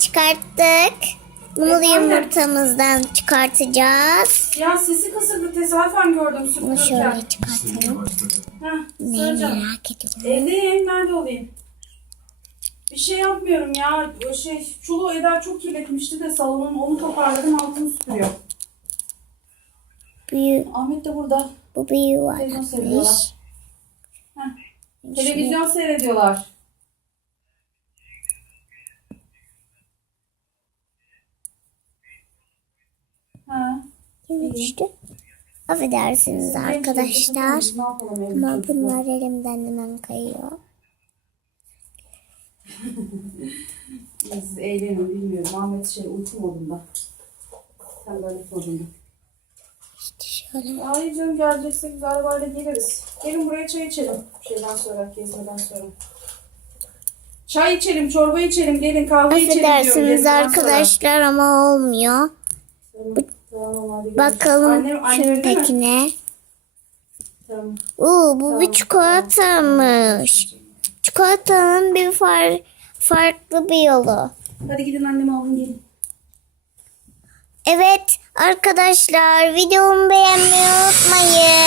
çıkarttık. Bunu da yumurtamızdan çıkartacağız. Ya sesi kısıldı tesadüfen gördüm Bunu süpürürken. şöyle çıkartalım. Heh, Ne saracağım. merak ediyorum. Evdeyim. Nerede olayım? Bir şey yapmıyorum ya. O şey, çoluğu Eda çok kirletmişti de salonun. Onu toparladım altını süpürüyor. Büyük, Ahmet de burada. bu büyük Televizyon seyrediyorlar. Heh. Televizyon seyrediyorlar. Düştü. Affedersiniz arkadaşlar. Yapalım evde Ama çocuklar? bunlar elimden hemen kayıyor. Siz eğlenin bilmiyorum. Ahmet şey uyku modunda. Sen böyle modunda. İşte şöyle. Hayır canım geleceksek biz arabayla geliriz. Gelin buraya çay içelim. Şeyden sonra, gezmeden sonra. Çay içelim, çorba içelim, gelin kahve içelim diyorum. Affedersiniz arkadaşlar ama olmuyor. Sonra. Tamam. Bakalım Annem, annem şuradakine. Tamam. Oo bu bir çikolatamış. Çikolatanın bir far, farklı bir yolu. Hadi gidin annemi alın gelin. Evet arkadaşlar videomu beğenmeyi unutmayın.